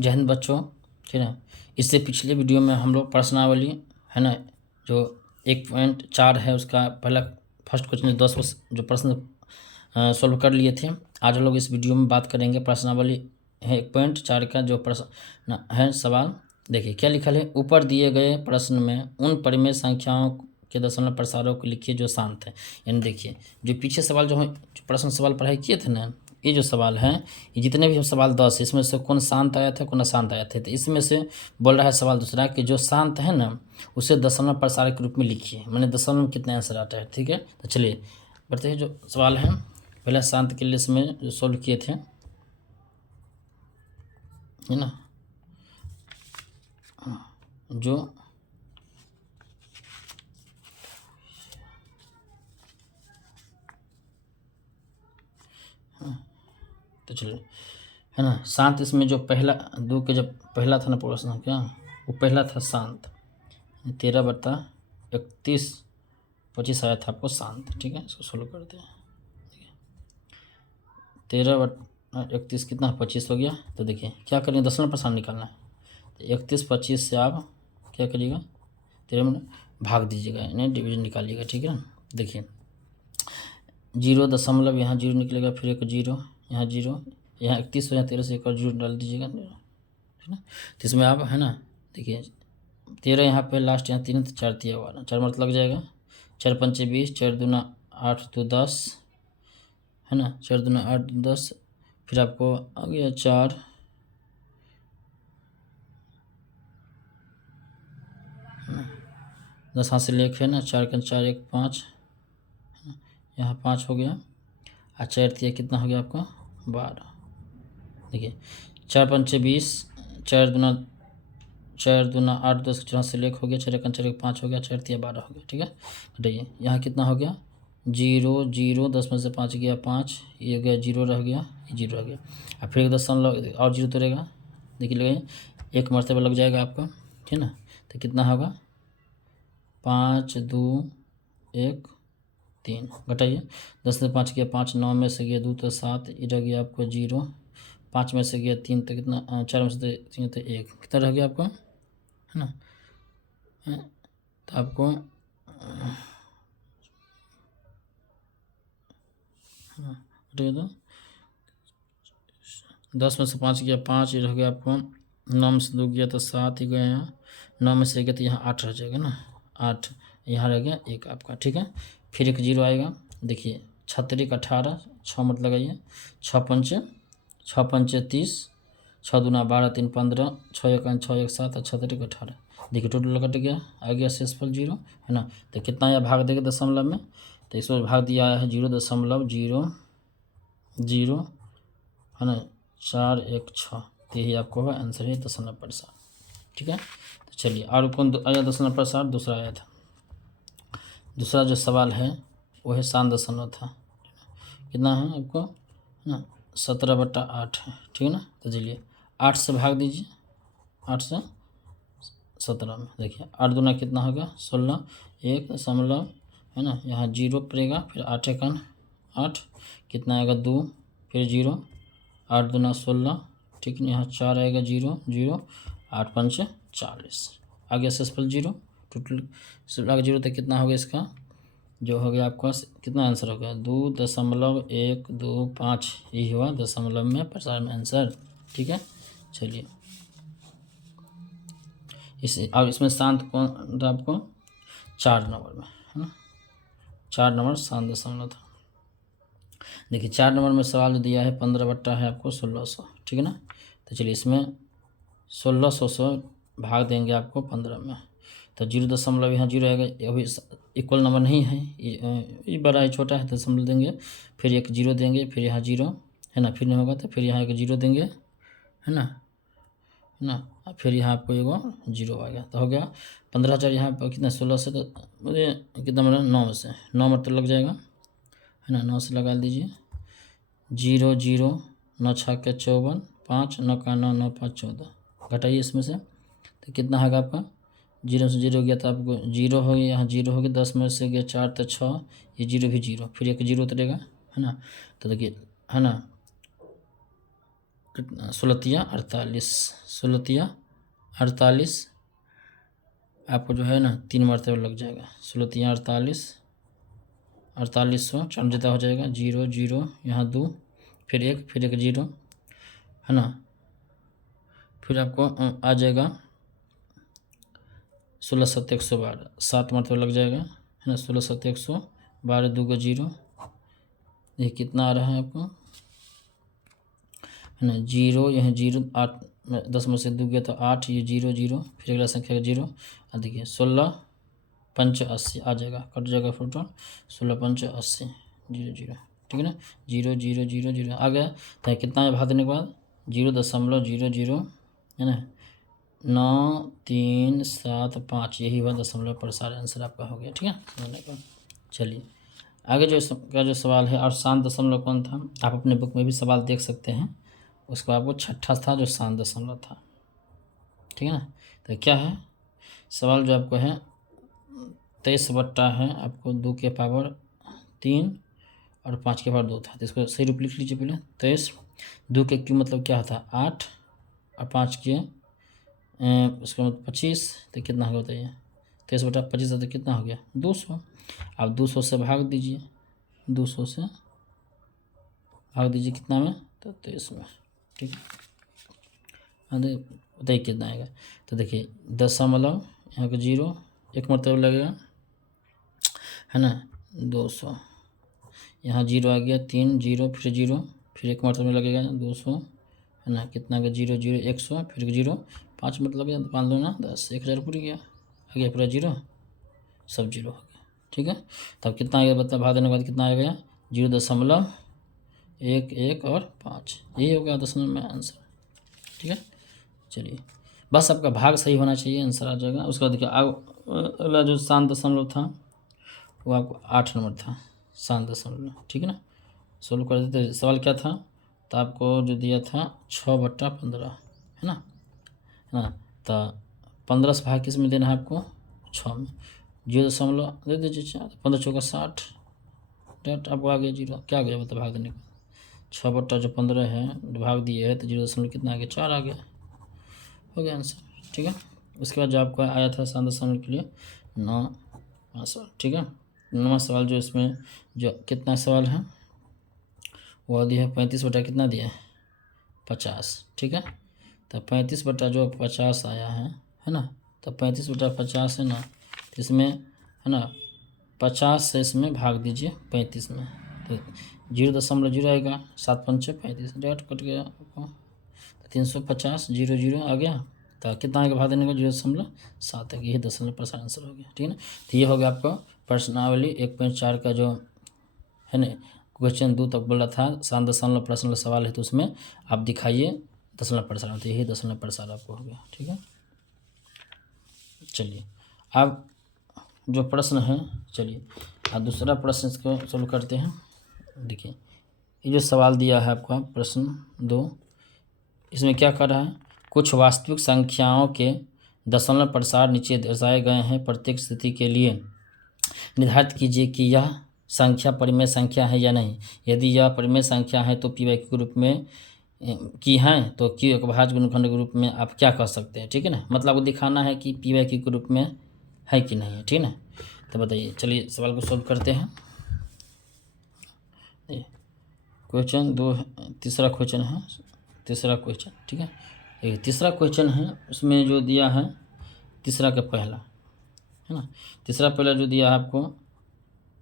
जय हिंद बच्चों, ठीक है। इससे पिछले वीडियो में हम लोग प्रश्नावली है ना, जो 1.4 है उसका पहला फर्स्ट क्वेश्चन 10 जो प्रश्न सॉल्व कर लिए थे। आज हम लोग इस वीडियो में बात करेंगे प्रश्नावली है 1.4 का जो प्रश्न है सवाल। देखिए क्या लिखा है, ऊपर दिए गए प्रश्न में उन परिमेय संख्याओं के दशमलव प्रसारों को लिखिए जो शांत है। यानी देखिए जो पीछे सवाल जो प्रश्न सवाल पढ़ाई किए थे ना, ये जो सवाल है, ये जितने भी सवाल 10 है, इसमें से कौन शांत आया था कौन अशांत आया था। तो इसमें से बोल रहा है सवाल दूसरा कि जो शांत है ना उसे दशमलव प्रसार के रूप में लिखिए। मैंने दशमलव में कितना आंसर आता है, ठीक है। तो चलिए बढ़ते हैं जो सवाल है। पहले शांत के लिए इसमें जो सोल्व किए थे, है ना, जो तो चलिए है ना, शांत इसमें जो पहला दो के जब पहला था ना प्रश्न, क्या वो पहला था शांत, 13/31 आया था आपको शांत, ठीक है। इसको सोल्व करते हैं। 13/31 कितना 25 हो गया। तो देखिए क्या करेंगे, दशमलव प्रसार निकालना है। तो 31/25 से आप क्या करिएगा, 13 में भाग दीजिएगा, यानी डिवीजन निकालिएगा, ठीक है ना। देखिए 0 दशमलव यहाँ 0 निकलेगा, फिर एक 0 यहाँ 0, यहाँ 31 हो, यहाँ 13 से एक और 0 डाल दीजिएगा, ठीक है। तो इसमें आप है ना देखिए 13 यहाँ पे लास्ट, यहाँ 3 तो 4 दिया हुआ ना, 4 मतलब लग जाएगा। 4 पंचे 20, 4 दूना 8 तो 10, है ना, 4 दूना 8 10, फिर आपको आ गया 4, 10 हाथ से लेख है ना, 4 का 4 1 5, यहाँ 5 हो गया, और 4 दिया कितना हो गया आपका 12। देखिए 4 पंचे 20, 4 दूना 8 10 4 से लेख हो गया, 4 1 4 1 5 हो गया, 4 दिया 12 हो गया, ठीक है। बताइए यहाँ कितना हो गया 0 0, 10 में से 5 गया 5, ये हो गया 0 रह गया, ये 0 रह गया, और फिर एक दशमलव और 0 तो रहेगा। देखिए लगे एक मरतबा लग जाएगा आपका, ठीक है ना। तो कितना होगा 5 2 1 3, घटाइए 10 में 5 गया 5, 9 में से गया 2 तो 7, ये रह गया आपको 0, 5 में से गया 3 तो कितना 4 में से 3 तो 1, कितना रह गया आपको, है ना। तो आपको तो 10 में से 5 गया 5, ये रह गया आपको, 9 में से 2 गया तो 7 ही गया, यहाँ 9 में से गया तो यहाँ 8 रह जाएगा ना, 8 यहाँ रह गया 1 आपका, ठीक है। फिर एक 0 आएगा। देखिए 6 18, 6 मत लगाइए, 6 पंचे 30, 6 दूना 12 3 15, 6 1 6 1 7 और 6 18। देखिए टोटल कट गया, आ गया शेषफल 0, है ना। तो कितना यह भाग देगा दशमलव में, तो इसमें भाग दिया है 0.00, है ना, 4 1 6, तो यही आपको होगा आंसर है दशमलव प्रसार, ठीक है। तो चलिए और कौन आया दशमलव प्रसार, दूसरा आया था। दूसरा जो सवाल है वो है शांत दशमलव था, कितना है आपको, है ना 17/8 है, ठीक है ना। तो चलिए 8 से भाग दीजिए, 8 से 17 में, देखिए 8 दूना कितना होगा 16, 1 दशमलव, है ना, यहाँ 0 पड़ेगा, फिर 8 1 8, कितना आएगा 2, फिर 0, 8 दूना 16, ठीक है। यहाँ 4 आएगा 0 0, 8 5 40, आ गया शेषफल 0, टोटल लगा 0, तो कितना हो गया इसका जो हो गया आपका, कितना आंसर हो गया 2.125, यही हुआ दशमलव में प्रसार में आंसर, ठीक है। चलिए अब इसमें शांत कौन था आपको 4 नंबर में, है ना, 4 नंबर शांत दशमलव था। देखिए 4 नंबर में सवाल जो दिया है 15 बट्टा है आपको 1600, ठीक है ना। तो चलिए इसमें 1600 से भाग देंगे आपको 15 में, तो 0 दशमलव यहाँ 0 आएगा, अभी इक्वल नंबर नहीं है, ये बड़ा है छोटा है, दशमलव देंगे, फिर एक 0 देंगे, फिर यहाँ 0, है ना, फिर नहीं होगा तो फिर यहाँ एक 0 देंगे, है ना, फिर यहाँ आपको एगो 0 आ गया, तो हो गया 15,000। यहाँ पर कितना 16 से, तो मुझे कितना मतलब 9 में से 9 मतलब लग जाएगा, है ना, 9 से लगा लीजिए, 0 0, 9 6 के 54, 5 9 का 9 9 5 14, घटाइए इसमें से, तो कितना होगा आपका 0 से 0 गया तो आपको 0 हो गया, यहाँ 0 हो गया, 10 में से गया 4 तो 6, ये 0 भी 0, फिर एक 0 उतरेगा, है ना। तो देखिए, है ना, कितना 16×48, 16×48 आपको जो है ना 3 मरतबा लग जाएगा। 16×48, 4800 4 हो जाएगा, 0 0 यहाँ 2, फिर 1 0 है ना। फिर आपको आ जाएगा 16 7 112, 7 मरतबा लग जाएगा है ना। 16 7 112, 2 को 0, ये कितना आ रहा है आपको है ना। 0 यहाँ 0, 8 10 में से 2 गया तो 8, ये 0 0, फिर अगला संख्या का 0, और देखिए 16 5 80 आ जाएगा, कट जाएगा टोटल 16 5 80, 0 0, ठीक है ना। 0 0 0 0 आ गया, तो कितना है भाग देने के बाद 0.00 है ना, 9 3 7 5, यही हुआ दशमलव प्रसार, आंसर आपका हो गया, ठीक है समझने का। चलिए आगे जो सवाल है, और शांत दशमलव कौन था, आप अपने बुक में भी सवाल देख सकते हैं। उसको आपको छठा था जो शांत दशमलव था, ठीक है ना। तो क्या है सवाल जो आपको है, 23 बट्टा है आपको 2 के पावर 3 और 5 के पावर 2 था, तो इसको सही रूप लिख लीजिए पहले। 23 2 के क्यों मतलब क्या था 8, और 5 के उसका मतलब 25, तो कितना होगा बताइए। 23 बटा 25 तो कितना हो गया 200। अब 200 से भाग दीजिए, 200 से भाग दीजिए कितना में, तो 23 में, ठीक है। बताइए कितना आएगा, तो देखिए दशमलव यहाँ का 0 1 मरतबा लगेगा है ना, 200, यहाँ 0 आ गया, 3 0 फिर 0, फिर 1 मरतबा लगेगा 200 है ना, कितना का 0 0 100, फिर 0 5 मतलब लग गया, 5 2 ना 10, 1000 पूरी गया, आ गया पूरा 0, सब 0 हो गया, ठीक है। तब कितना आ गया बता, भाग देने के बाद कितना आ गया 0.11 और 5, यही हो गया दशमलव में आंसर, ठीक है। चलिए बस आपका भाग सही होना चाहिए, आंसर आ जाएगा। उसके बाद देखिए अगला जो शांत दशमलव था वो आपको 8 नंबर था, शांत दशमलव, ठीक है ना। सोल्व कर देते, सवाल क्या था, तो आपको जो दिया था 6/15 है ना, तो 15 से भाग किस में देना है आपको 6 में, 0 दे दीजिए 4, 15 चौका 60, डेट आपको आ गया 0, क्या आ गया बता भाग देने का, 6/15 है भाग दिए है, तो 0 कितना आ गया 4 आ गया, हो गया आंसर, ठीक है। उसके बाद जो आपका आया था शांत दशमलव के लिए 9 आंसर, ठीक है। 9वां सवाल जो इसमें जो कितना सवाल है वो दिया है 35 बटा कितना दिया है 50, ठीक है। तो 35 बटा जो 50 आया है ना, तो 35 बटा 50 है ना, तो इसमें है ना 50 से इसमें भाग दीजिए 35 में, तो 0.0 आएगा, 7 5 35, डेट कट गया आपको, 350 0 0 आ गया, तो कितना आएगा भाग देने का 0.7 है, यही दशमलव प्रसार आंसर हो गया, ठीक है ना। तो ये हो गया आपका प्रश्नावली 1.4 का जो है ना क्वेश्चन 2 तक बोला था, शांत दशमलव प्रश्न सवाल है, तो उसमें आप दिखाइए दशमलव प्रसार, तो यही दशमलव प्रसार आपको हो गया, ठीक है। चलिए अब जो प्रश्न है, चलिए अब दूसरा प्रश्न इसको सोल्व करते हैं। देखिए ये जो सवाल दिया है आपका प्रश्न 2, इसमें क्या कर रहा है, कुछ वास्तविक संख्याओं के दशमलव प्रसार नीचे दर्शाए गए हैं, प्रत्येक स्थिति के लिए निर्धारित कीजिए कि यह संख्या परिमेय संख्या है या नहीं। यदि यह परिमेय संख्या है तो पी के रूप में की हैं, तो क्यू एक भाज्य गुणनखंड के रूप में आप क्या कह सकते हैं, ठीक है ना। मतलब आपको दिखाना है कि पी के रूप में है कि नहीं है, ठीक है ना। तो बताइए, चलिए सवाल को सोल्व करते हैं। क्वेश्चन 2 तीसरा क्वेश्चन है, तीसरा क्वेश्चन, ठीक है। ये तीसरा क्वेश्चन है, उसमें जो दिया है तीसरा का पहला है ना, तीसरा पहला जो दिया है आपको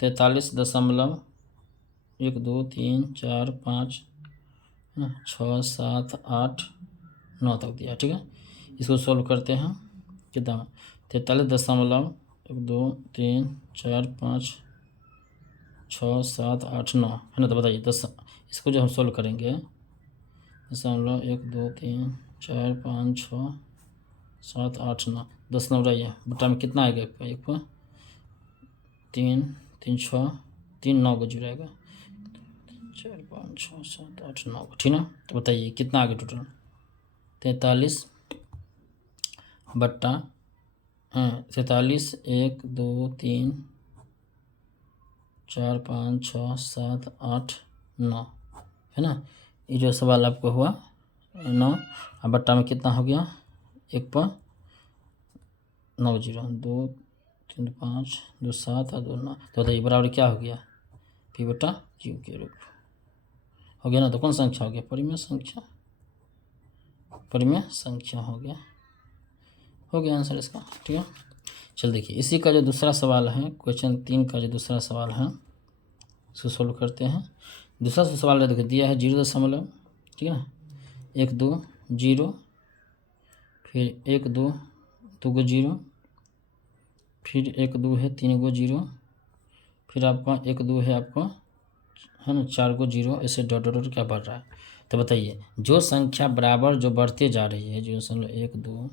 43.1 2 3 4 5 6 7 8 9 तक दिया, ठीक है। इसको सोल्व करते हैं, कितना 43.1 2 3 4 5 6 7 8 9 है ना। तो बताइए इसको जो हम सोल्व करेंगे 1 2 3 4 5 6 7 8 9 10 नंबर आइए बटा में कितना आएगा, एक पर 3 3 6 3 9 को जुड़ेगा 4 5 6 7 8 9, ठीक ना। तो बताइए कितना आ गया टोटल 43 बट्टा 43 1 2 3 4 5 6 7 8 9 है ना। ये जो सवाल आपको हुआ 9 अब बट्टा में कितना हो गया 1 पर 9 जीरो 2 3 5 2 7 और 2 9 तो बताइए बराबर क्या हो गया पी बटा क्यू के रूप हो गया ना। तो कौन संख्या हो गया परिमेय संख्या हो गया आंसर इसका। ठीक है चल देखिए इसी का जो दूसरा सवाल है क्वेश्चन 3 का जो दूसरा सवाल है इसको सोल्व करते हैं। दूसरा सवाल देखिए दिया है 0 ठीक है 1 2 0 फिर 1 2 2 गो 0 फिर 1 2 है 3 गो 0 फिर आपका 1 2 है आपका है ना 4 गो 0 ऐसे डॉट डॉट डॉट क्या बढ़ रहा है। तो बताइए जो संख्या बराबर जो बढ़ते जा रही है जो समझ 1 2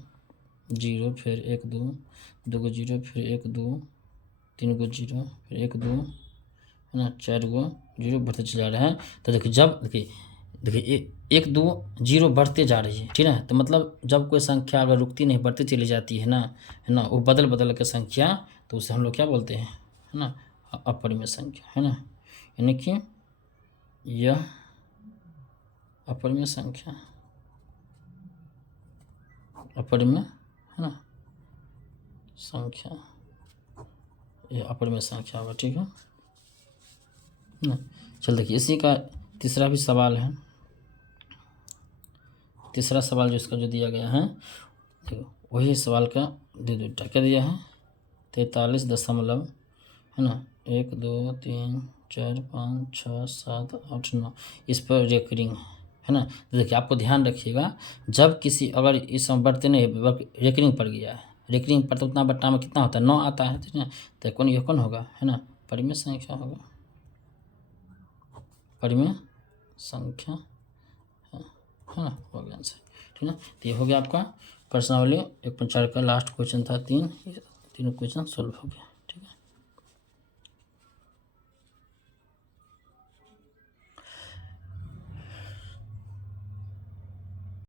0 फिर 1 2 2 गो 0 फिर 1 2 3 गो 0 फिर 1 2 है ना 4 गो 0 बढ़ते चले जा रहे हैं। तो देखिए जब देखिए 1 2 0 बढ़ते जा रही है ठीक है। तो मतलब जब कोई संख्या अगर रुकती नहीं बढ़ती चली जाती है ना वो बदल के संख्या तो उसे हम लोग क्या बोलते हैं है ना अपरिमेय संख्या है ना। यानी कि यह अपरिमेय संख्या अपरिमेय है ना संख्या यह अपरिमेय संख्या होगा। ठीक है ना। चल देखिए इसी का तीसरा भी सवाल है। तीसरा सवाल जो इसका जो दिया गया है देखो वही सवाल का दे दो क्या दिया है 43 दशमलव है ना 1 2 3 4 5 6 7 8 9 इस पर रेकरिंग है ना। तो देखिए आपको ध्यान रखिएगा जब किसी अगर इस बढ़ते नहीं रेकरिंग पड़ गया है रेकरिंग पर तो उतना बट्टा में कितना होता है 9 आता है ठीक है। तो कौन यह कौन होगा है ना परिमेय संख्या होगा परिमेय संख्या है ना हो गया आंसर। ठीक है तो ये हो गया आपका प्रश्नावली 1.4 का लास्ट क्वेश्चन था 3 तीनों क्वेश्चन सोल्व हो गया।